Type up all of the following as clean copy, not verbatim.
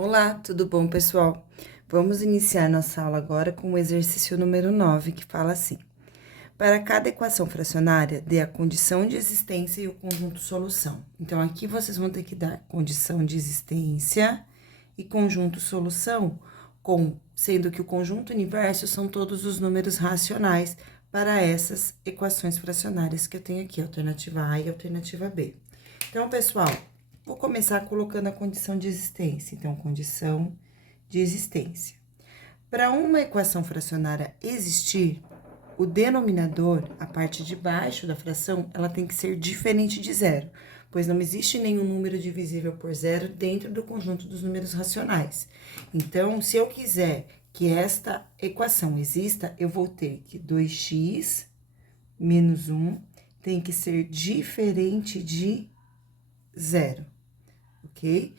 Olá, tudo bom, pessoal? Vamos iniciar nossa aula agora com o exercício número 9, que fala assim: para cada equação fracionária, dê a condição de existência e o conjunto solução. Então, aqui vocês vão ter que dar condição de existência e conjunto solução, sendo que o conjunto universo são todos os números racionais para essas equações fracionárias que eu tenho aqui, alternativa A e alternativa B. Então, pessoal, vou começar colocando a condição de existência. Então, condição de existência. Para uma equação fracionária existir, o denominador, a parte de baixo da fração, ela tem que ser diferente de zero, pois não existe nenhum número divisível por zero dentro do conjunto dos números racionais. Então, se eu quiser que esta equação exista, eu vou ter que 2x menos 1 tem que ser diferente de zero, ok?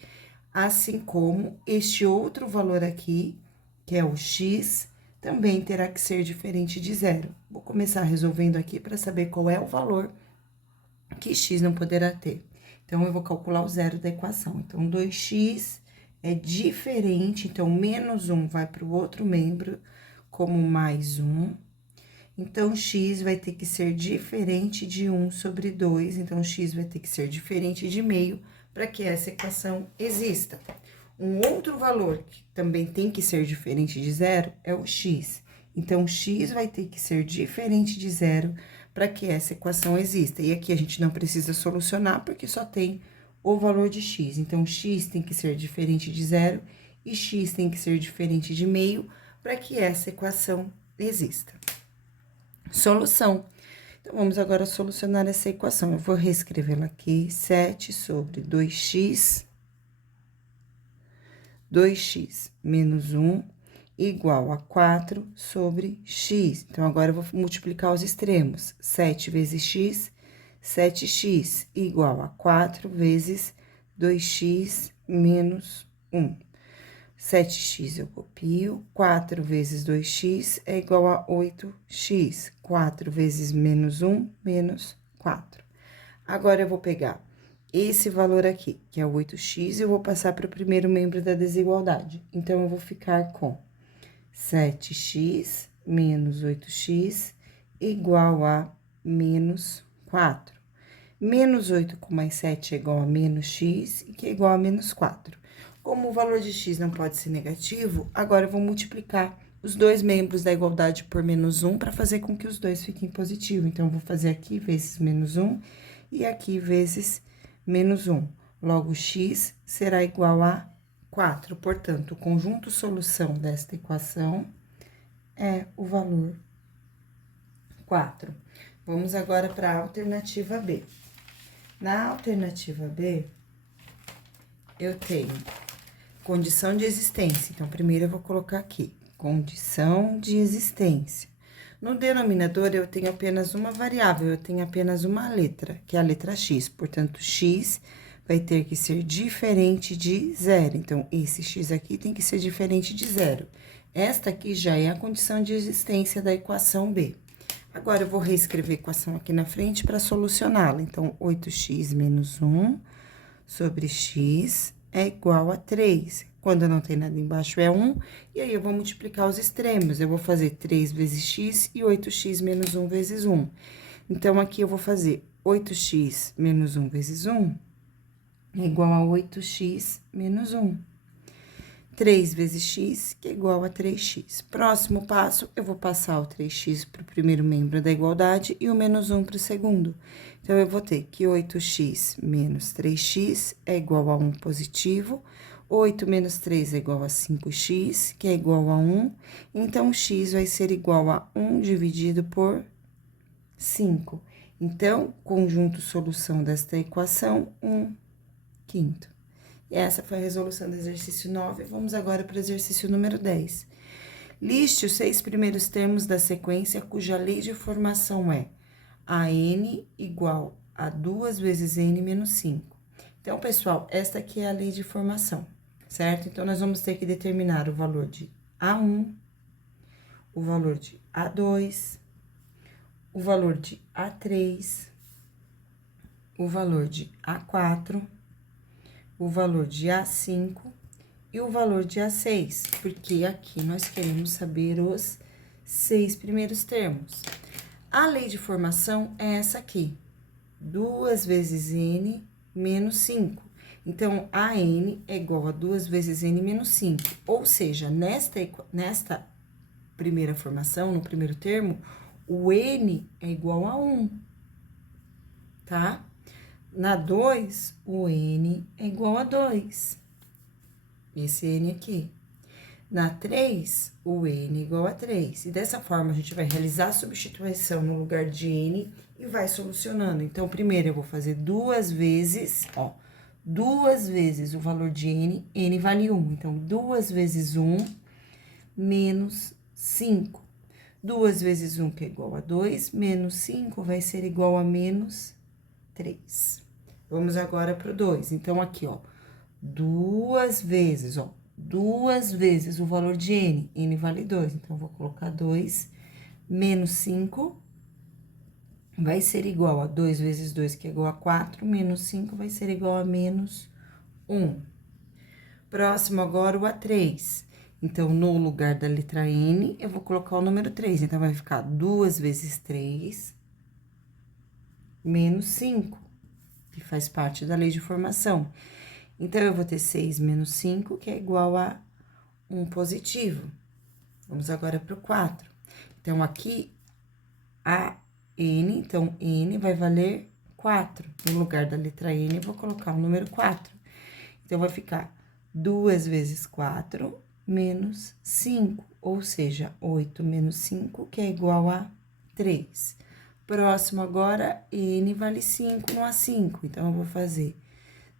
Assim como este outro valor aqui, que é o x, também terá que ser diferente de zero. Vou começar resolvendo aqui para saber qual é o valor que x não poderá ter. Então, eu vou calcular o zero da equação. Então, 2x é diferente, então, menos 1 vai para o outro membro como mais 1. Então, x vai ter que ser diferente de 1 sobre 2, então, x vai ter que ser diferente de meio para que essa equação exista. Um outro valor que também tem que ser diferente de zero é o x. Então, x vai ter que ser diferente de zero para que essa equação exista. E aqui a gente não precisa solucionar, porque só tem o valor de x. Então, x tem que ser diferente de zero e x tem que ser diferente de meio para que essa equação exista. Solução. Então, vamos agora solucionar essa equação. Eu vou reescrevê-la aqui, 7 sobre 2x menos 1 igual a 4 sobre x. Então, agora eu vou multiplicar os extremos. 7 vezes x, 7x igual a 4 vezes 2x menos 1. 7x eu copio, 4 vezes 2x é igual a 8x. 4 vezes menos 1, menos 4. Agora, eu vou pegar esse valor aqui, que é 8x, e eu vou passar para o primeiro membro da desigualdade. Então, eu vou ficar com 7x menos 8x igual a menos 4. Menos 8 com mais 7 é igual a menos x, que é igual a menos 4. Como o valor de x não pode ser negativo, agora eu vou multiplicar os dois membros da igualdade por menos 1 para fazer com que os dois fiquem positivos. Então, eu vou fazer aqui vezes menos 1 e aqui vezes menos 1. Logo, x será igual a 4. Portanto, o conjunto solução desta equação é o valor 4. Vamos agora para a alternativa B. Na alternativa B, eu tenho condição de existência. Então, primeiro eu vou colocar aqui, condição de existência. No denominador, eu tenho apenas uma variável, eu tenho apenas uma letra, que é a letra x. Portanto, x vai ter que ser diferente de zero. Então, esse x aqui tem que ser diferente de zero. Esta aqui já é a condição de existência da equação B. Agora, eu vou reescrever a equação aqui na frente para solucioná-la. Então, 8x menos 1 sobre x é igual a 3. Quando não tem nada embaixo, é 1. E aí, eu vou multiplicar os extremos. Eu vou fazer 3 vezes x e 8x menos 1 vezes 1. Então, aqui eu vou fazer 8x menos 1 vezes 1 é igual a 8x menos 1. 3 vezes x, que é igual a 3x. Próximo passo, eu vou passar o 3x para o primeiro membro da igualdade e o menos 1 para o segundo. Então, eu vou ter que 8x menos 3x é igual a 1 positivo. 8 menos 3 é igual a 5x, que é igual a 1. Então, x vai ser igual a 1 dividido por 5. Então, conjunto solução desta equação, 1/5. E essa foi a resolução do exercício 9. Vamos agora para o exercício número 10. Liste os 6 primeiros termos da sequência cuja lei de formação é AN igual a 2 vezes N menos 5. Então, pessoal, esta aqui é a lei de formação, certo? Então, nós vamos ter que determinar o valor de A1, o valor de A2, o valor de A3, o valor de A4, o valor de A5 e o valor de A6, porque aqui nós queremos saber os 6 primeiros termos. A lei de formação é essa aqui, 2 vezes n menos 5. Então, a n é igual a 2 vezes n menos 5. Ou seja, nesta primeira formação, no primeiro termo, o n é igual a 1, tá? Na 2, o n é igual a 2. Esse n aqui. Na 3, o n é igual a 3. E dessa forma, a gente vai realizar a substituição no lugar de n e vai solucionando. Então, primeiro eu vou fazer 2 vezes, ó, 2 vezes o valor de n vale 1. Então, 2 vezes 1 menos 5. 2 vezes 1, que é igual a 2, menos 5 vai ser igual a menos 3. Vamos agora para o 2. Então, aqui, ó, 2 vezes, ó, 2 vezes o valor de n vale 2. Então, eu vou colocar 2 menos 5 vai ser igual a 2 vezes 2, que é igual a 4, menos 5 vai ser igual a menos 1. Próximo agora o A3. Então, no lugar da letra N, eu vou colocar o número 3. Então, vai ficar 2 vezes 3 menos 5, que faz parte da lei de formação. Então, eu vou ter 6 menos 5, que é igual a 1 positivo. Vamos agora para o 4. Então, aqui, a N, então, N vai valer 4. No lugar da letra N, eu vou colocar o número 4. Então, vai ficar 2 vezes 4 menos 5, ou seja, 8 menos 5, que é igual a 3. Próximo agora, N vale 5 no A5. Então, eu vou fazer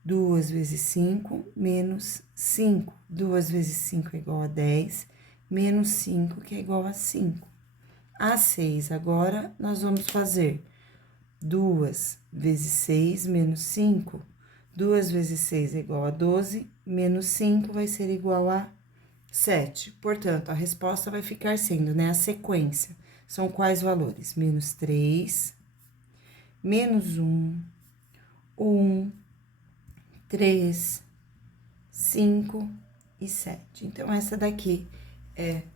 2 vezes 5 menos 5. 2 vezes 5 é igual a 10, menos 5, que é igual a 5. A6, agora, nós vamos fazer 2 vezes 6 menos 5. 2 vezes 6 é igual a 12, menos 5 vai ser igual a 7. Portanto, a resposta vai ficar sendo, né, a sequência. São quais valores? Menos 3, menos 1, 1, 3, 5 e 7. Então, essa daqui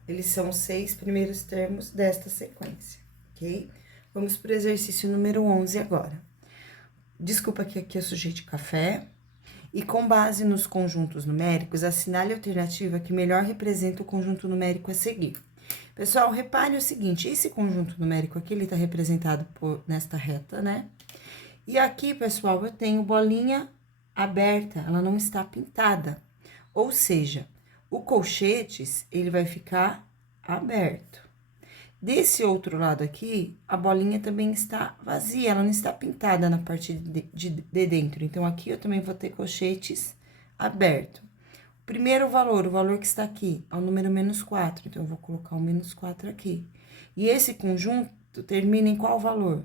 eles são os 6 primeiros termos desta sequência, ok? Vamos para o exercício número 11 agora. Desculpa que aqui eu sujei de café. E com base nos conjuntos numéricos, assinale a alternativa que melhor representa o conjunto numérico a seguir. Pessoal, repare o seguinte, esse conjunto numérico aqui, ele tá representado nesta reta, né? E aqui, pessoal, eu tenho bolinha aberta, ela não está pintada. Ou seja, o colchetes, ele vai ficar aberto. Desse outro lado aqui, a bolinha também está vazia, ela não está pintada na parte de dentro. Então, aqui eu também vou ter colchetes aberto. Primeiro valor, o valor que está aqui, é o número menos 4. Então, eu vou colocar o menos 4 aqui. E esse conjunto termina em qual valor?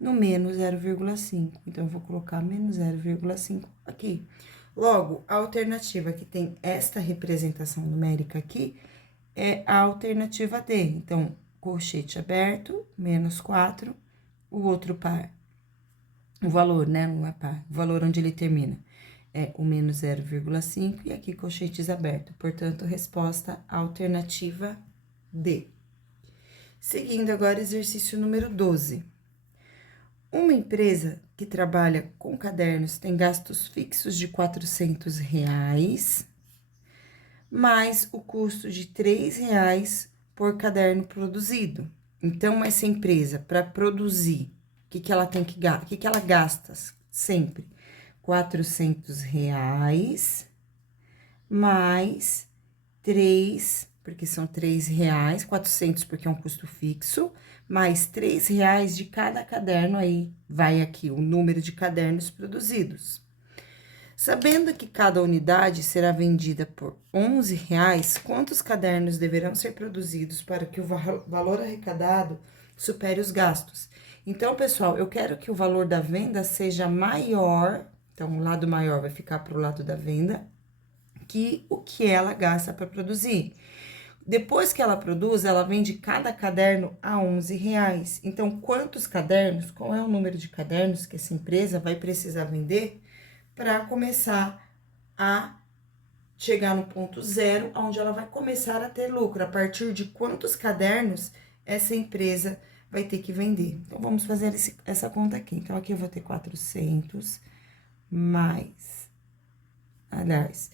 No menos 0,5. Então, eu vou colocar menos 0,5 aqui. Logo, a alternativa que tem esta representação numérica aqui é a alternativa D. Então, colchete aberto, menos 4, o outro par, o valor, né, não é par, o valor onde ele termina é o menos 0,5 e aqui colchetes aberto. Portanto, resposta alternativa D. Seguindo agora, exercício número 12. Uma empresa que trabalha com cadernos tem gastos fixos de R$ 400, mais o custo de R$ 3 por caderno produzido. Então, essa empresa, para produzir, o que ela tem que gastar? O que ela gasta sempre? R$ 400 mais 3, porque são R$ 3, 400 porque é um custo fixo, mais R$ 3 de cada caderno, aí vai aqui o número de cadernos produzidos. Sabendo que cada unidade será vendida por R$ 11, quantos cadernos deverão ser produzidos para que o valor arrecadado supere os gastos? Então, pessoal, eu quero que o valor da venda seja maior, então o lado maior vai ficar para o lado da venda, que o que ela gasta para produzir. Depois que ela produz, ela vende cada caderno a R$ 11. Então, quantos cadernos, qual é o número de cadernos que essa empresa vai precisar vender para começar a chegar no ponto zero, onde ela vai começar a ter lucro. A partir de quantos cadernos essa empresa vai ter que vender. Então, vamos fazer essa conta aqui. Então, aqui eu vou ter 400 mais... Aliás,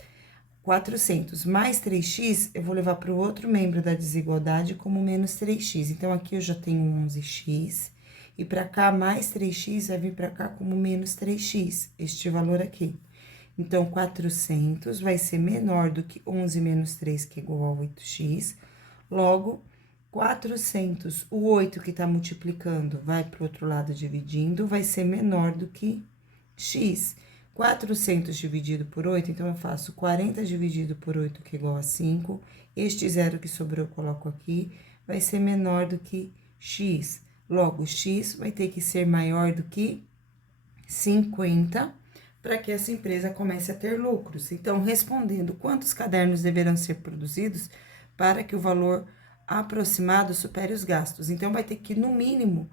400 mais 3x, eu vou levar para o outro membro da desigualdade como menos 3x. Então, aqui eu já tenho 11x, e para cá, mais 3x vai vir para cá como menos 3x, este valor aqui. Então, 400 vai ser menor do que 11 menos 3, que é igual a 8x. Logo, 400, o 8 que tá multiplicando, vai para o outro lado dividindo, vai ser menor do que x. 400 dividido por 8, então, eu faço 40 dividido por 8, que é igual a 5. Este zero que sobrou, eu coloco aqui, vai ser menor do que x. Logo, x vai ter que ser maior do que 50, para que essa empresa comece a ter lucros. Então, respondendo, quantos cadernos deverão ser produzidos para que o valor aproximado supere os gastos? Então, vai ter que, no mínimo,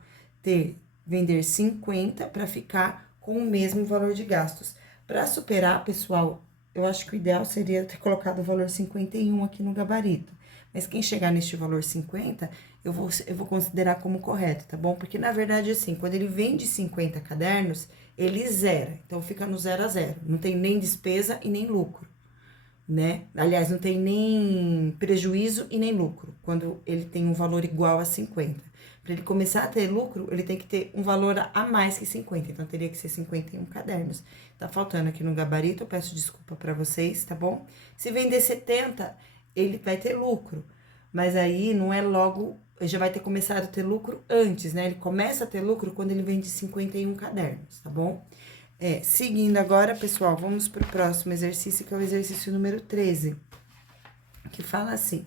vender 50 para ficar com o mesmo valor de gastos. Para superar, pessoal, eu acho que o ideal seria ter colocado o valor 51 aqui no gabarito. Mas quem chegar neste valor 50, eu vou considerar como correto, tá bom? Porque, na verdade, assim, quando ele vende 50 cadernos, ele zera. Então, fica no 0 a 0. Não tem nem despesa e nem lucro, né? Aliás, não tem nem prejuízo e nem lucro, quando ele tem um valor igual a 50. Para ele começar a ter lucro, ele tem que ter um valor a mais que 50. Então, teria que ser 51 cadernos. Tá faltando aqui no gabarito, eu peço desculpa para vocês, tá bom? Se vender 70, ele vai ter lucro. Mas aí, não é logo... Ele já vai ter começado a ter lucro antes, né? Ele começa a ter lucro quando ele vende 51 cadernos, tá bom? Seguindo agora, pessoal, vamos pro próximo exercício, que é o exercício número 13, que fala assim: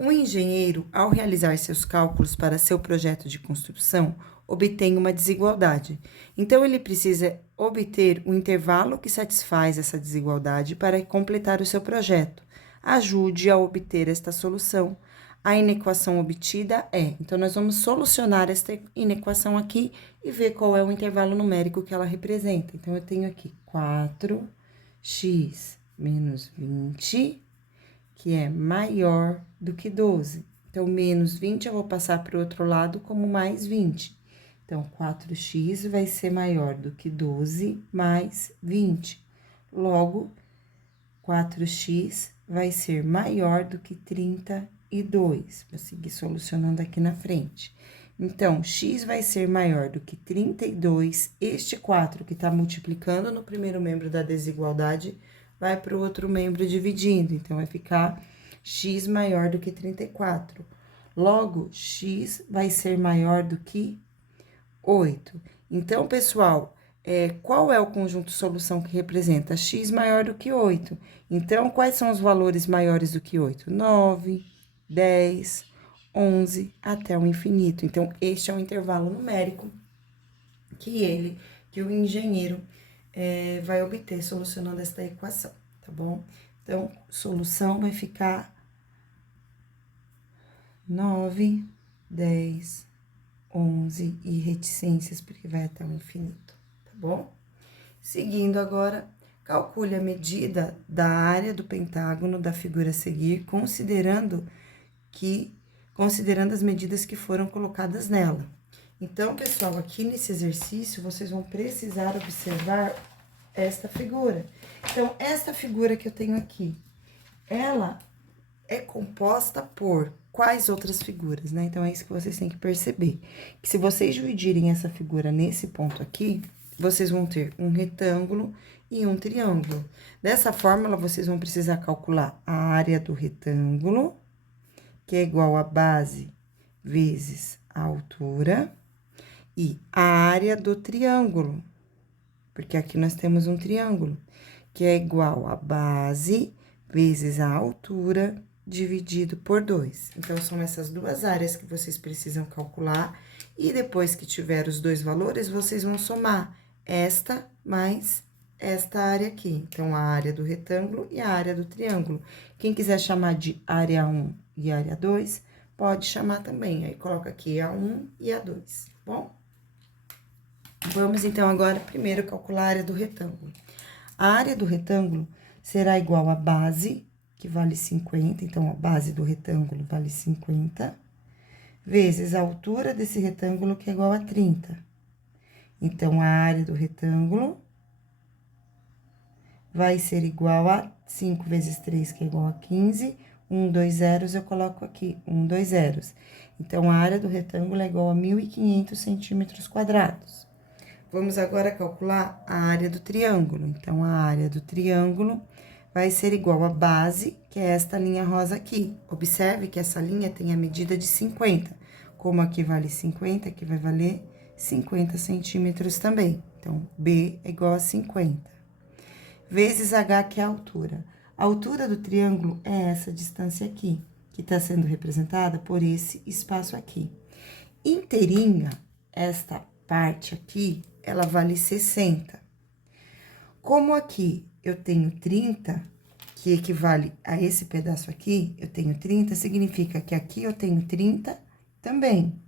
um engenheiro, ao realizar seus cálculos para seu projeto de construção, obtém uma desigualdade. Então, ele precisa obter o intervalo que satisfaz essa desigualdade para completar o seu projeto. Ajude a obter esta solução. A inequação obtida é... Então, nós vamos solucionar esta inequação aqui e ver qual é o intervalo numérico que ela representa. Então, eu tenho aqui 4x menos 20, que é maior do que 12. Então, menos 20 eu vou passar para o outro lado como mais 20. Então, 4x vai ser maior do que 12 mais 20. Logo, 4x vai ser maior do que 32. Vou seguir solucionando aqui na frente. Então, x vai ser maior do que 32. Este 4 que está multiplicando no primeiro membro da desigualdade vai para o outro membro dividindo. Então, vai ficar x maior do que 34. Logo, x vai ser maior do que 8. Então, pessoal, qual é o conjunto solução que representa? X maior do que 8. Então, quais são os valores maiores do que 8? 9, 10, 11, até o infinito. Então, este é o intervalo numérico que o engenheiro vai obter solucionando esta equação, tá bom? Então, solução vai ficar 9, 10, 11 e reticências, porque vai até o infinito, tá bom? Seguindo agora, calcule a medida da área do pentágono da figura a seguir, considerando as medidas que foram colocadas nela. Então, pessoal, aqui nesse exercício, vocês vão precisar observar esta figura. Então, esta figura que eu tenho aqui, ela é composta por quais outras figuras, né? Então, é isso que vocês têm que perceber. Que se vocês dividirem essa figura nesse ponto aqui, vocês vão ter um retângulo e um triângulo. Dessa fórmula, vocês vão precisar calcular a área do retângulo, que é igual a base vezes a altura, e a área do triângulo, porque aqui nós temos um triângulo, que é igual a base vezes a altura dividido por 2. Então, são essas duas áreas que vocês precisam calcular, e depois que tiver os dois valores, vocês vão somar esta mais esta área aqui. Então, a área do retângulo e a área do triângulo. Quem quiser chamar de área 1 e área 2, pode chamar também. Aí, coloca aqui a 1 e a 2, tá bom? Vamos, então, agora, primeiro, calcular a área do retângulo. A área do retângulo será igual à base, que vale 50, então a base do retângulo vale 50, vezes a altura desse retângulo, que é igual a 30. Então, a área do retângulo vai ser igual a 5 vezes 3, que é igual a 15. 2 zeros, eu coloco aqui, 2 zeros. Então, a área do retângulo é igual a 1.500 centímetros quadrados. Vamos agora calcular a área do triângulo. Então, a área do triângulo vai ser igual à base, que é esta linha rosa aqui. Observe que essa linha tem a medida de 50. Como aqui vale 50, aqui vai valer 50 centímetros também. Então, B é igual a 50. Vezes H, que é a altura. A altura do triângulo é essa distância aqui, que está sendo representada por esse espaço aqui. Inteirinha, esta parte aqui, ela vale 60. Como aqui eu tenho 30, que equivale a esse pedaço aqui, eu tenho 30, significa que aqui eu tenho 30 também.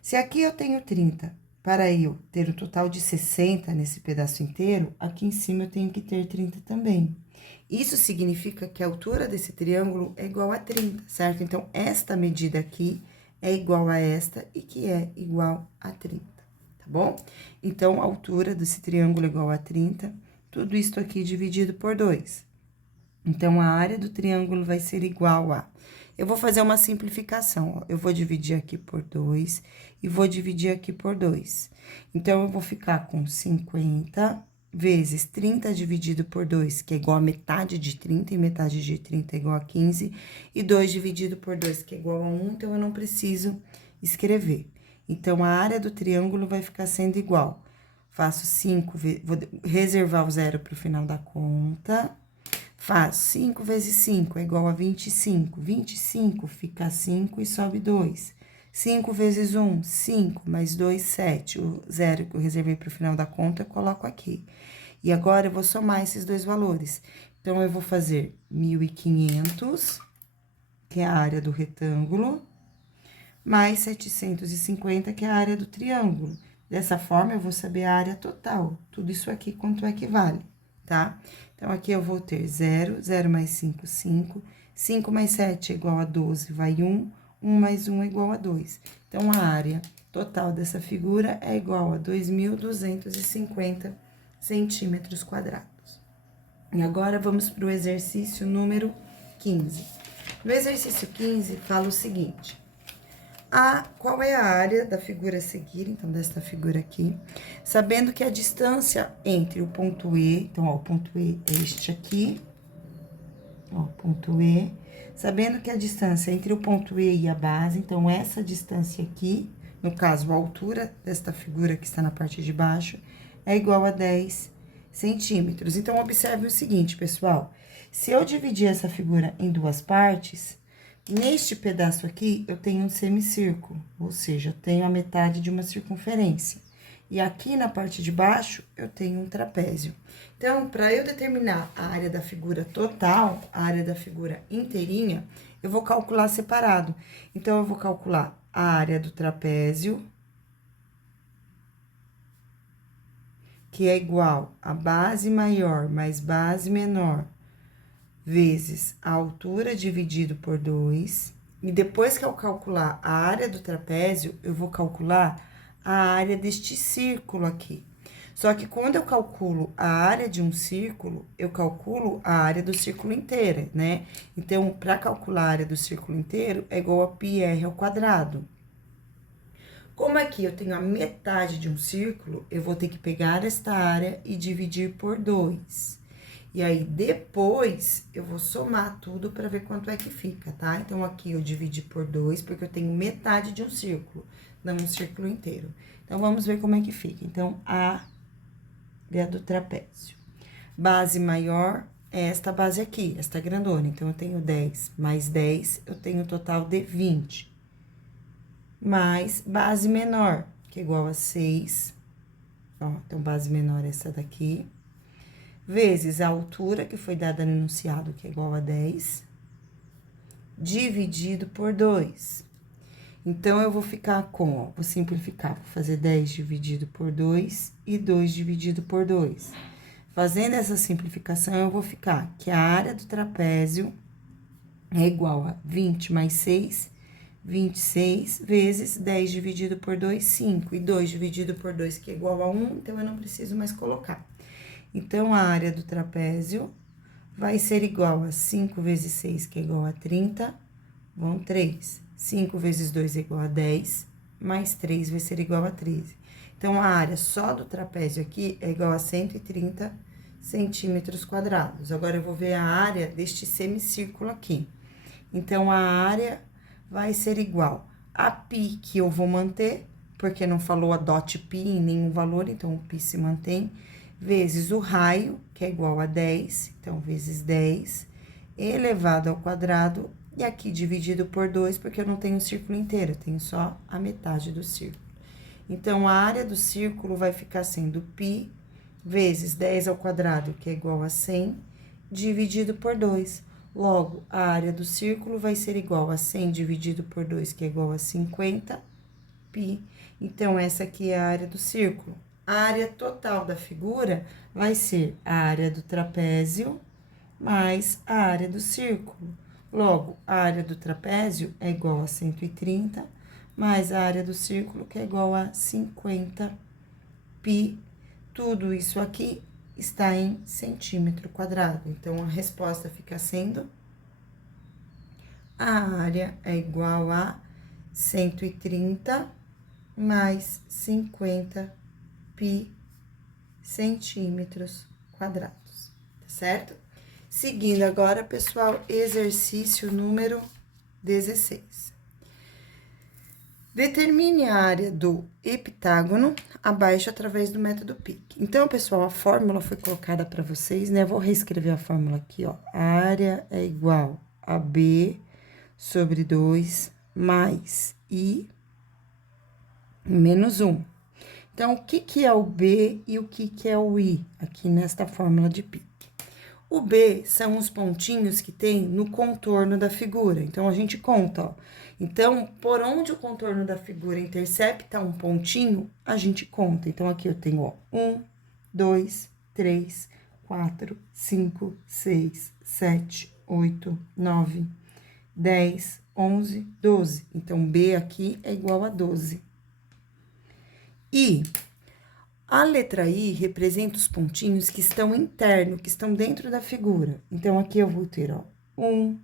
Se aqui eu tenho 30, para eu ter o total de 60 nesse pedaço inteiro, aqui em cima eu tenho que ter 30 também. Isso significa que a altura desse triângulo é igual a 30, certo? Então, esta medida aqui é igual a esta e que é igual a 30, tá bom? Então, a altura desse triângulo é igual a 30, tudo isso aqui dividido por 2. Então, a área do triângulo vai ser igual a... Eu vou fazer uma simplificação, ó. Eu vou dividir aqui por 2 e vou dividir aqui por 2. Então, eu vou ficar com 50 vezes 30 dividido por 2, que é igual a metade de 30, e metade de 30 é igual a 15, e 2 dividido por 2, que é igual a 1, então, eu não preciso escrever. Então, a área do triângulo vai ficar sendo igual. Faço 5, vou reservar o zero para o final da conta. Faço 5 vezes 5 é igual a 25. 25 fica 5 e sobe 2. 5 vezes 1, 5, mais 2, 7. O zero que eu reservei para o final da conta, eu coloco aqui. E agora, eu vou somar esses dois valores. Então, eu vou fazer 1.500, que é a área do retângulo, mais 750, que é a área do triângulo. Dessa forma, eu vou saber a área total. Tudo isso aqui, quanto é que vale, tá? Então, aqui eu vou ter 0, 0 mais 5, 5. 5 mais 7 é igual a 12, vai 1. 1 mais 1 é igual a 2. Então, a área total dessa figura é igual a 2.250 centímetros quadrados. E agora, vamos para o exercício número 15. No exercício 15, fala o seguinte: qual é a área da figura a seguir, então, desta figura aqui, sabendo que a distância entre o ponto E, então, ó, o ponto E é este aqui, ó, ponto E, sabendo que a distância entre o ponto E e a base, então, essa distância aqui, no caso, a altura desta figura que está na parte de baixo, é igual a 10 centímetros. Então, observe o seguinte, pessoal, se eu dividir essa figura em duas partes, neste pedaço aqui, eu tenho um semicírculo, ou seja, eu tenho a metade de uma circunferência. E aqui na parte de baixo, eu tenho um trapézio. Então, para eu determinar a área da figura total, a área da figura inteirinha, eu vou calcular separado. Então, eu vou calcular a área do trapézio, que é igual a base maior mais base menor, vezes a altura dividido por 2. E depois que eu calcular a área do trapézio, eu vou calcular a área deste círculo aqui. Só que quando eu calculo a área de um círculo, eu calculo a área do círculo inteira, né? Então, para calcular a área do círculo inteiro, é igual a πr ao quadrado. Como aqui eu tenho a metade de um círculo, eu vou ter que pegar esta área e dividir por 2. E aí, depois, eu vou somar tudo para ver quanto é que fica, tá? Então, aqui eu dividi por 2, porque eu tenho metade de um círculo, não um círculo inteiro. Então, vamos ver como é que fica. Então, a área do trapézio. Base maior é esta base aqui, esta grandona. Então, eu tenho 10 mais 10, eu tenho um total de 20. Mais base menor, que é igual a 6. Ó, então, base menor é essa daqui. Vezes a altura, que foi dada no enunciado, que é igual a 10, dividido por 2. Então, eu vou ficar com, ó, vou simplificar, vou fazer 10 dividido por 2 e 2 dividido por 2. Fazendo essa simplificação, eu vou ficar que a área do trapézio é igual a 20 mais 6, 26, vezes 10 dividido por 2, 5. E 2 dividido por 2, que é igual a 1, então eu não preciso mais colocar. Então, a área do trapézio vai ser igual a 5 vezes 6, que é igual a 30, vão 3. 5 vezes 2 é igual a 10, mais 3 vai ser igual a 13. Então, a área só do trapézio aqui é igual a 130 centímetros quadrados. Agora, eu vou ver a área deste semicírculo aqui. Então, a área vai ser igual a π, que eu vou manter, porque não falou a dot π em nenhum valor, então o π se mantém, vezes o raio, que é igual a 10, então, vezes 10, elevado ao quadrado, e aqui dividido por 2, porque eu não tenho o círculo inteiro, eu tenho só a metade do círculo. Então, a área do círculo vai ficar sendo π vezes 10 ao quadrado, que é igual a 100, dividido por 2. Logo, a área do círculo vai ser igual a 100 dividido por 2, que é igual a 50 π. Então, essa aqui é a área do círculo. A área total da figura vai ser a área do trapézio mais a área do círculo. Logo, a área do trapézio é igual a 130, mais a área do círculo, que é igual a 50 π. Tudo isso aqui está em centímetro quadrado. Então, a resposta fica sendo: a área é igual a 130 mais 50 π centímetros quadrados, tá certo? Seguindo agora, pessoal, exercício número 16. Determine a área do heptágono abaixo através do método PIC. Então, pessoal, a fórmula foi colocada para vocês, né? Vou reescrever a fórmula aqui, ó. A área é igual a B sobre 2 mais I menos 1. Então, o que é o B e o que é o I aqui nesta fórmula de PIC? O B são os pontinhos que tem no contorno da figura. Então, a gente conta, ó. Então, por onde o contorno da figura intercepta um pontinho, a gente conta. Então, aqui eu tenho, ó, 1, 2, 3, 4, 5, 6, 7, 8, 9, 10, 11, 12. Então, B aqui é igual a 12. E a letra I representa os pontinhos que estão internos, que estão dentro da figura. Então, aqui eu vou ter, ó, 1,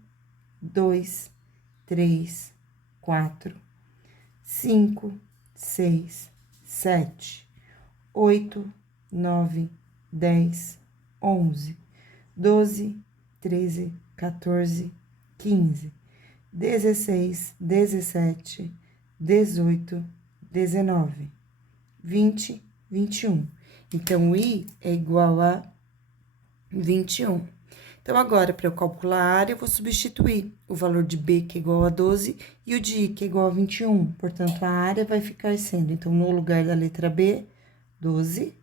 2, 3, 4, 5, 6, 7, 8, 9, 10, 11, 12, 13, 14, 15, 16, 17, 18, 19, 20, 21. Então, o I é igual a 21. Então, agora, para eu calcular a área, eu vou substituir o valor de B, que é igual a 12, e o de I, que é igual a 21. Portanto, a área vai ficar sendo, então, no lugar da letra B, 12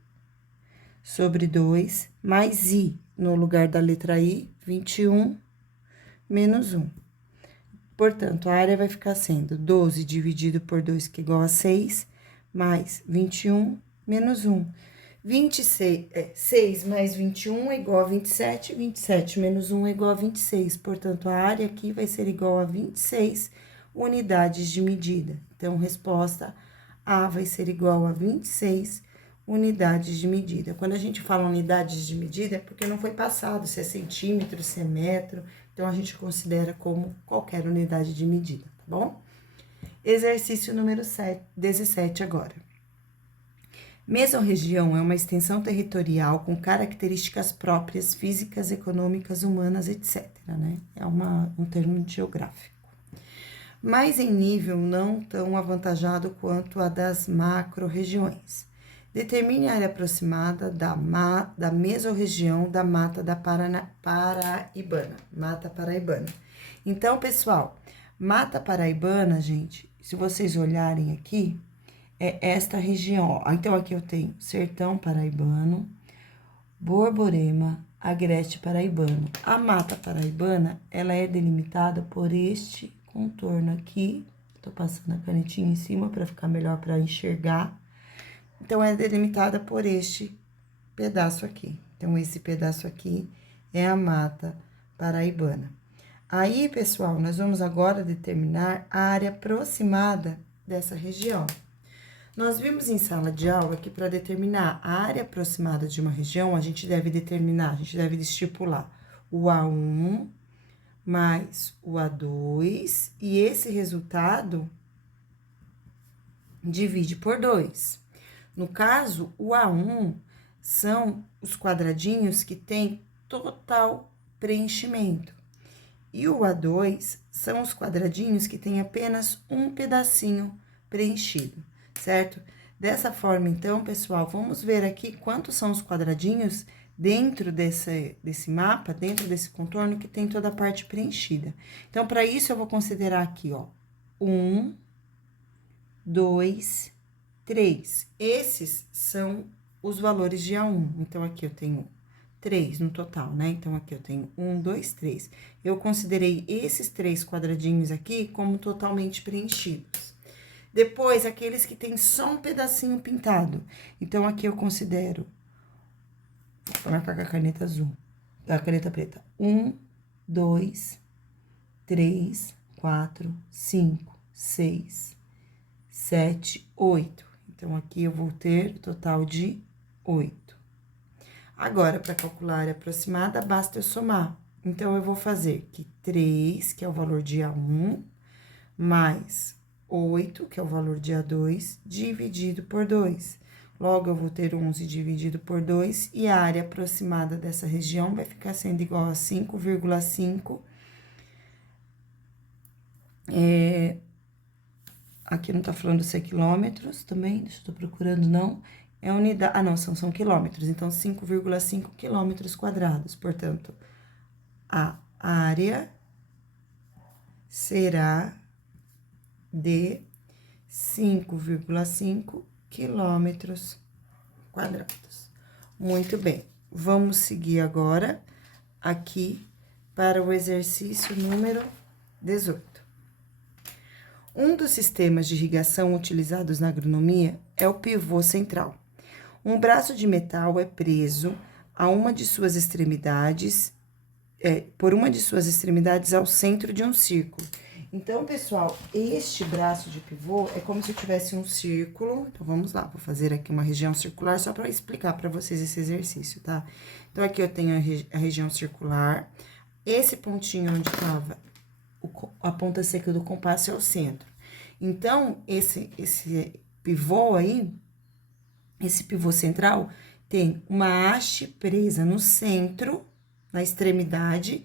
sobre 2, mais I, no lugar da letra I, 21, menos 1. Portanto, a área vai ficar sendo 12 dividido por 2, que é igual a 6, mais 21, menos 1. 6 mais 21 é igual a 27, 27 menos 1 é igual a 26. Portanto, a área aqui vai ser igual a 26 unidades de medida. Então, resposta A vai ser igual a 26 unidades de medida. Quando a gente fala unidades de medida, é porque não foi passado se é centímetro, se é metro. Então, a gente considera como qualquer unidade de medida, tá bom? Exercício número 17 agora. Mesorregião é uma extensão territorial com características próprias, físicas, econômicas, humanas, etc., né? É um termo geográfico. Mas em nível não tão avantajado quanto a das macro-regiões. Determine a área aproximada da mesorregião da Mata da Paraibana. Mata Paraibana. Então, pessoal, Mata Paraibana, gente, se vocês olharem aqui, é esta região, ó. Então, aqui eu tenho Sertão Paraibano, Borborema, Agreste Paraibano. A Mata Paraibana, ela é delimitada por este contorno aqui. Tô passando a canetinha em cima para ficar melhor para enxergar. Então, é delimitada por este pedaço aqui, Então, esse pedaço aqui é a Mata Paraibana. Aí, pessoal, nós vamos agora determinar a área aproximada dessa região. Nós vimos em sala de aula que para determinar a área aproximada de uma região, a gente deve estipular o A1 mais o A2, e esse resultado divide por 2. No caso, o A1 são os quadradinhos que têm total preenchimento. E o A2 são os quadradinhos que têm apenas um pedacinho preenchido, certo? Dessa forma, então, pessoal, vamos ver aqui quantos são os quadradinhos dentro desse mapa, dentro desse contorno que tem toda a parte preenchida. Então, para isso, eu vou considerar aqui, ó, 1, 2, 3. Esses são os valores de A1. Então, aqui eu tenho 3 no total, né? Então, aqui eu tenho 1, 2, 3. Eu considerei esses 3 quadradinhos aqui como totalmente preenchidos. Depois, aqueles que tem só um pedacinho pintado. Então, aqui eu considero, vou marcar com a caneta azul, a caneta preta. 1, 2, 3, 4, 5, 6, 7, 8. Então, aqui eu vou ter total de 8. Agora, para calcular a área aproximada, basta eu somar. Então, eu vou fazer que 3, que é o valor de A1, mais 8, que é o valor de A2, dividido por 2. Logo, eu vou ter 11 dividido por 2, e a área aproximada dessa região vai ficar sendo igual a 5,5. Aqui não tá falando se é quilômetros também, deixa eu tô procurando, não. É unidade, ah, não, são quilômetros, então 5,5 quilômetros quadrados. Portanto, a área será de 5,5 quilômetros quadrados. Muito bem, vamos seguir agora aqui para o exercício número 18. Um dos sistemas de irrigação utilizados na agronomia é o pivô central. Um braço de metal é preso a uma de suas extremidades, por uma de suas extremidades ao centro de um círculo. Então, pessoal, este braço de pivô é como se eu tivesse um círculo. Então, vamos lá, vou fazer aqui uma região circular só para explicar para vocês esse exercício, tá? Então, aqui eu tenho a região circular. Esse pontinho onde estava a ponta seca do compasso é o centro. Então, esse pivô aí, esse pivô central, tem uma haste presa no centro, na extremidade.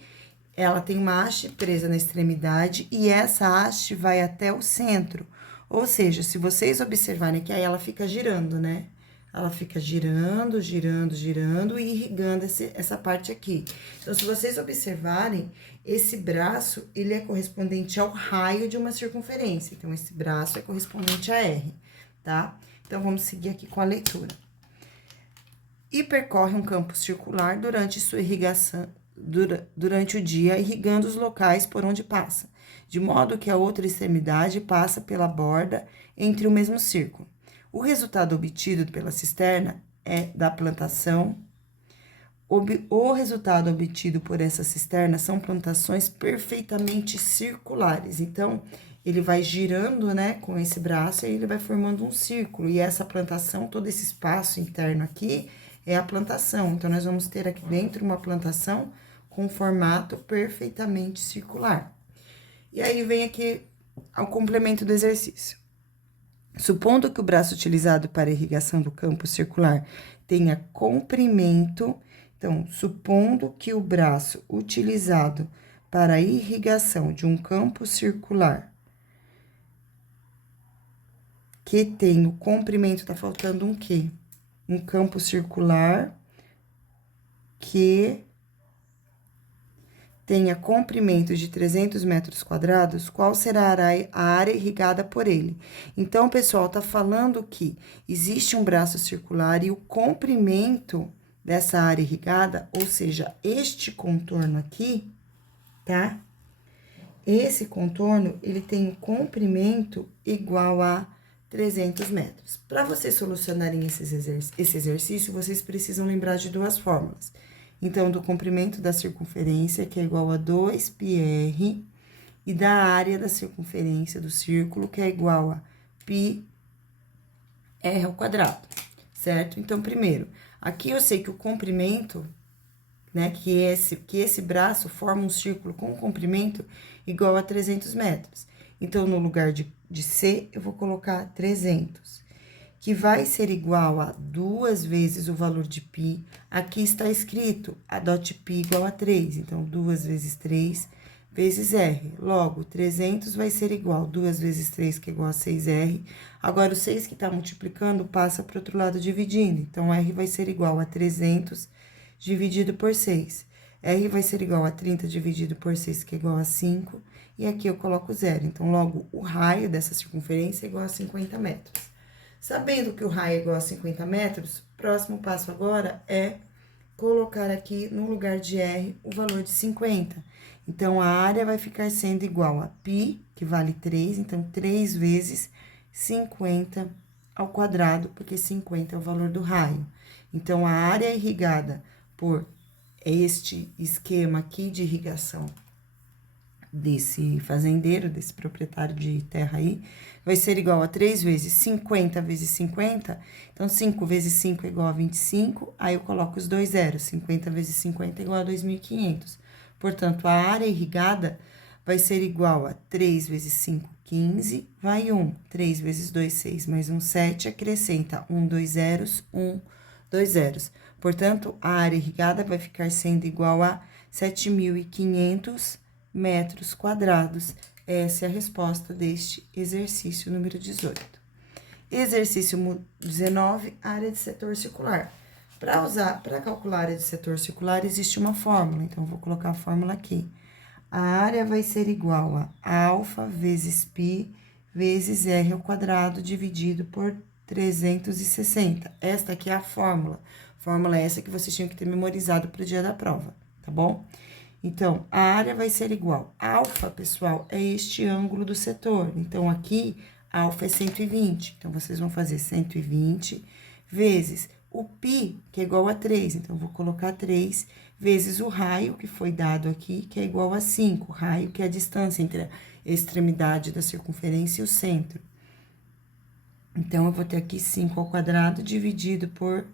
Ela tem uma haste presa na extremidade e essa haste vai até o centro. Ou seja, se vocês observarem que aí ela fica girando, né? Ela fica girando, girando, girando e irrigando essa parte aqui. Então, se vocês observarem, esse braço, ele é correspondente ao raio de uma circunferência. Então, esse braço é correspondente a R, tá? Então, vamos seguir aqui com a leitura. E percorre um campo circular durante sua irrigação, durante o dia, irrigando os locais por onde passa, de modo que a outra extremidade passa pela borda entre o mesmo círculo. O resultado obtido pela cisterna é da plantação. O resultado obtido por essa cisterna são plantações perfeitamente circulares. Então, ele vai girando, né, com esse braço, e ele vai formando um círculo. E essa plantação, todo esse espaço interno aqui, é a plantação. Então, nós vamos ter aqui dentro uma plantação com formato perfeitamente circular. E aí, vem aqui ao complemento do exercício. Supondo que o braço utilizado para a irrigação do campo circular tenha comprimento, então, supondo que o braço utilizado para a irrigação de um campo circular, que tem o comprimento, tá faltando um quê? Um campo circular que tenha comprimento de 300 metros quadrados, qual será a área irrigada por ele? Então, pessoal, tá falando que existe um braço circular e o comprimento dessa área irrigada, ou seja, este contorno aqui, tá? Esse contorno, ele tem um comprimento igual a 300 metros. Para vocês solucionarem esse exercício, vocês precisam lembrar de duas fórmulas. Então, do comprimento da circunferência, que é igual a 2πr, e da área da circunferência do círculo, que é igual a πr ao quadrado, certo? Então, primeiro, aqui eu sei que o comprimento, né, que esse braço forma um círculo com comprimento igual a 300 metros. Então, no lugar de C, eu vou colocar 300, que vai ser igual a 2 vezes o valor de π. Aqui está escrito a dot π igual a 3, então, 2 vezes 3 vezes R. Logo, 300 vai ser igual a 2 vezes 3, que é igual a 6R. Agora, o 6 que está multiplicando passa para o outro lado dividindo. Então, R vai ser igual a 300 dividido por 6. R vai ser igual a 30 dividido por 6, que é igual a 5. E aqui eu coloco 0. Então, logo, o raio dessa circunferência é igual a 50 metros. Sabendo que o raio é igual a 50 metros, o próximo passo agora é colocar aqui no lugar de R o valor de 50. Então, a área vai ficar sendo igual a π, que vale 3, então 3 vezes 50 ao quadrado, porque 50 é o valor do raio. Então, a área irrigada por este esquema aqui de irrigação desse fazendeiro, desse proprietário de terra aí, vai ser igual a 3 vezes 50 vezes 50. Então, 5 vezes 5 é igual a 25. Aí, eu coloco os dois zeros. 50 vezes 50 é igual a 2.500. Portanto, a área irrigada vai ser igual a 3 vezes 5, 15, vai 1. 3 vezes 2, 6, mais 1, 7. Acrescenta 1, 2 zeros, 1, 2 zeros. Portanto, a área irrigada vai ficar sendo igual a 7.500 metros quadrados. Essa é a resposta deste exercício número 18. Exercício 19, área de setor circular. Para calcular a área de setor circular, existe uma fórmula, então, vou colocar a fórmula aqui. A área vai ser igual a alfa vezes π vezes r ao quadrado dividido por 360. Esta aqui é a fórmula. Fórmula essa que vocês tinham que ter memorizado para o dia da prova, tá bom? Então, a área vai ser igual. Alfa, pessoal, é este ângulo do setor. Então, aqui, alfa é 120. Então, vocês vão fazer 120 vezes o π, que é igual a 3. Então, vou colocar 3 vezes o raio, que foi dado aqui, que é igual a 5. O raio, que é a distância entre a extremidade da circunferência e o centro. Então, eu vou ter aqui 5 ao quadrado dividido por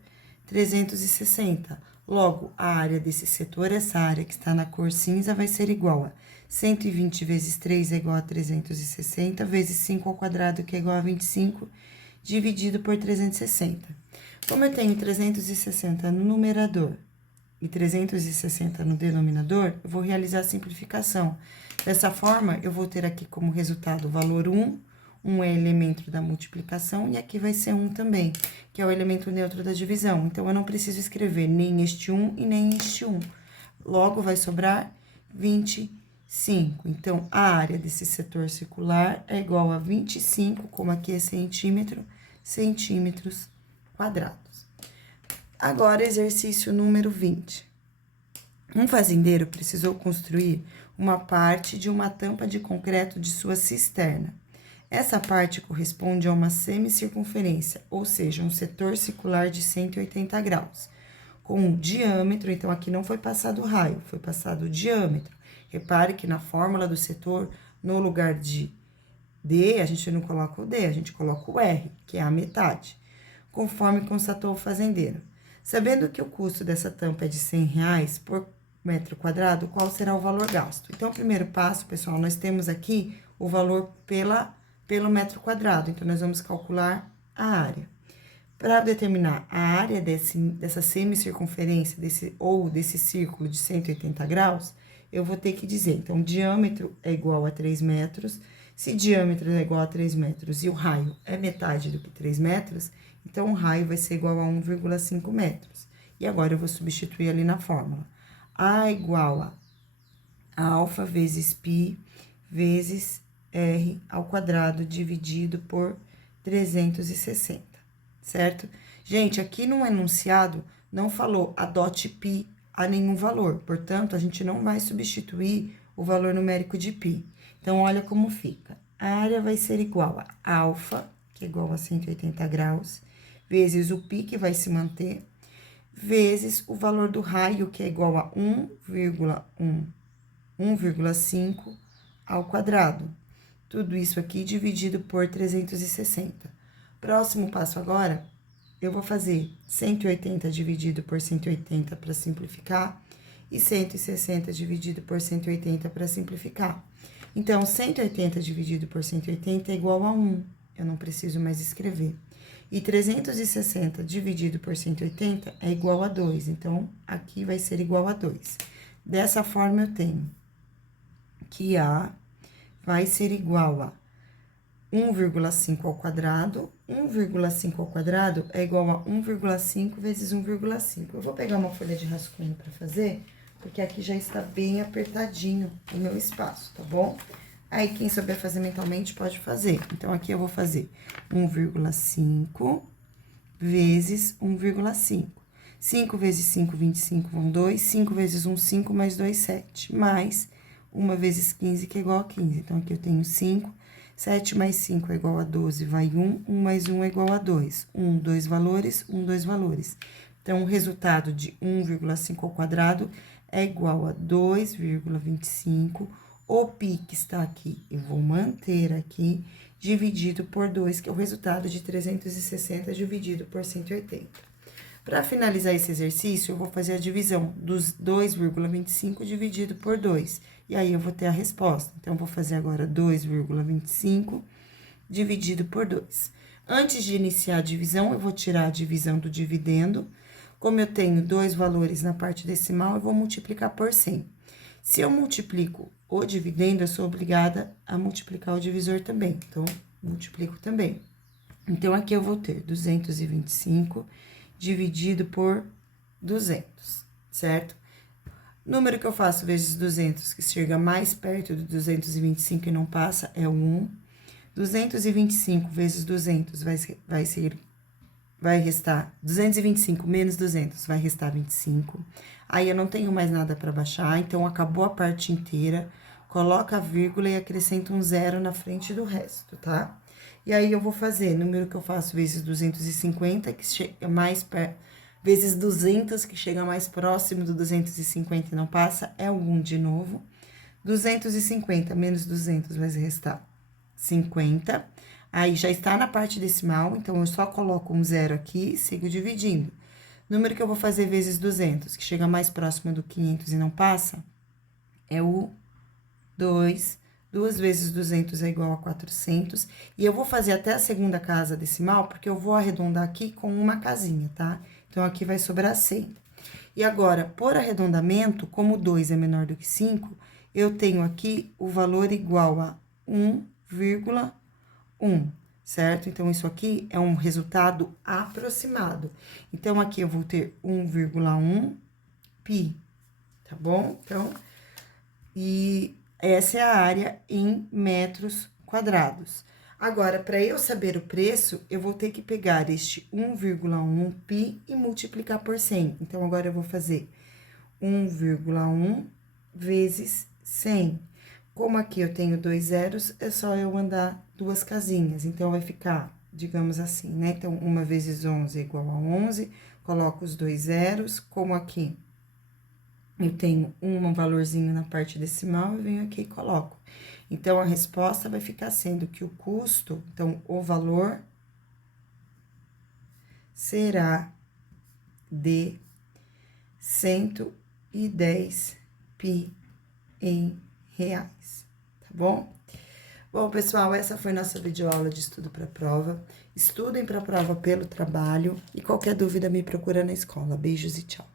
360. Logo, a área desse setor, essa área que está na cor cinza, vai ser igual a 120 vezes 3 é igual a 360, vezes 5 ao quadrado, que é igual a 25, dividido por 360. Como eu tenho 360 no numerador e 360 no denominador, eu vou realizar a simplificação. Dessa forma, eu vou ter aqui como resultado o valor 1, 1 é elemento da multiplicação, e aqui vai ser 1 também, que é o elemento neutro da divisão. Então, eu não preciso escrever nem este 1 e nem este 1. Logo, vai sobrar 25. Então, a área desse setor circular é igual a 25, como aqui é centímetro, centímetros quadrados. Agora, exercício número 20. Um fazendeiro precisou construir uma parte de uma tampa de concreto de sua cisterna. Essa parte corresponde a uma semicircunferência, ou seja, um setor circular de 180 graus, com um diâmetro. Então, aqui não foi passado o raio, foi passado o diâmetro. Repare que na fórmula do setor, no lugar de D, a gente não coloca o D, a gente coloca o R, que é a metade, conforme constatou o fazendeiro. Sabendo que o custo dessa tampa é de R$100 por metro quadrado, qual será o valor gasto? Então, o primeiro passo, pessoal, nós temos aqui o valor pelo metro quadrado. Então, nós vamos calcular a área. Para determinar a área dessa semicircunferência, desse círculo de 180 graus, eu vou ter que dizer, então, diâmetro é igual a 3 metros. Se diâmetro é igual a 3 metros e o raio é metade do que 3 metros, então, o raio vai ser igual a 1,5 metros. E agora, eu vou substituir ali na fórmula. A igual a alfa vezes π vezes R ao quadrado dividido por 360, certo? Gente, aqui no enunciado não falou a dot π a nenhum valor, portanto, a gente não vai substituir o valor numérico de π. Então, olha como fica. A área vai ser igual a alfa, que é igual a 180 graus, vezes o π, que vai se manter, vezes o valor do raio, que é igual a 1,5 ao quadrado. Tudo isso aqui dividido por 360. Próximo passo agora, eu vou fazer 180 dividido por 180 para simplificar e 160 dividido por 180 para simplificar. Então, 180 dividido por 180 é igual a 1. Eu não preciso mais escrever. E 360 dividido por 180 é igual a 2. Então, aqui vai ser igual a 2. Dessa forma, eu tenho que A vai ser igual a 1,5 ao quadrado. 1,5 ao quadrado é igual a 1,5 vezes 1,5. Eu vou pegar uma folha de rascunho para fazer, porque aqui já está bem apertadinho o meu espaço, tá bom? Aí, quem souber fazer mentalmente, pode fazer. Então, aqui eu vou fazer 1,5 vezes 1,5. 5 vezes 5, 25, vão 2. 5 vezes 1, 5, mais 2, 7. Mais 1 vezes 15, que é igual a 15. Então, aqui eu tenho 5. 7 mais 5 é igual a 12, vai 1. 1 mais 1 é igual a 2. 1, 2 valores, 1, 2 valores. Então, o resultado de 1,5 ao quadrado é igual a 2,25. O π que está aqui, eu vou manter aqui, dividido por 2, que é o resultado de 360 dividido por 180. Para finalizar esse exercício, eu vou fazer a divisão dos 2,25 dividido por 2. E aí, eu vou ter a resposta. Então, eu vou fazer agora 2,25 dividido por 2. Antes de iniciar a divisão, eu vou tirar a divisão do dividendo. Como eu tenho dois valores na parte decimal, eu vou multiplicar por 100. Se eu multiplico o dividendo, eu sou obrigada a multiplicar o divisor também. Então, multiplico também. Então, aqui eu vou ter 225 dividido por 200, certo? Número que eu faço vezes 200, que chega mais perto do 225 e não passa, é o 1. 225 vezes 200 vai restar 225 menos 200, vai restar 25. Aí, eu não tenho mais nada para baixar, então, acabou a parte inteira, coloca a vírgula e acrescenta um zero na frente do resto, tá? E aí, eu vou fazer número que eu faço vezes 250, que chega mais perto, vezes 200, que chega mais próximo do 250 e não passa, é o 1 de novo. 250 menos 200 vai restar 50. Aí, já está na parte decimal, então, eu só coloco um zero aqui e sigo dividindo. Número que eu vou fazer vezes 200, que chega mais próximo do 500 e não passa, é o 2. 2 vezes 200 é igual a 400. E eu vou fazer até a segunda casa decimal, porque eu vou arredondar aqui com uma casinha, tá? Então, aqui vai sobrar 100. E agora, por arredondamento, como 2 é menor do que 5, eu tenho aqui o valor igual a 1,1, certo? Então, isso aqui é um resultado aproximado. Então, aqui eu vou ter 1,1 π, tá bom? Então, e essa é a área em metros quadrados. Agora, para eu saber o preço, eu vou ter que pegar este 1,1 π e multiplicar por 100. Então, agora eu vou fazer 1,1 vezes 100. Como aqui eu tenho 2 zeros, é só eu andar 2 casinhas. Então, vai ficar, digamos assim, né? Então, 1 vezes 11 é igual a 11. Coloco os 2 zeros. Como aqui eu tenho um valorzinho na parte decimal, eu venho aqui e coloco. Então, a resposta vai ficar sendo que o custo, então, o valor será de 110 π em reais, tá bom? Bom, pessoal, essa foi nossa videoaula de estudo para prova. Estudem para prova pelo trabalho e qualquer dúvida me procura na escola. Beijos e tchau.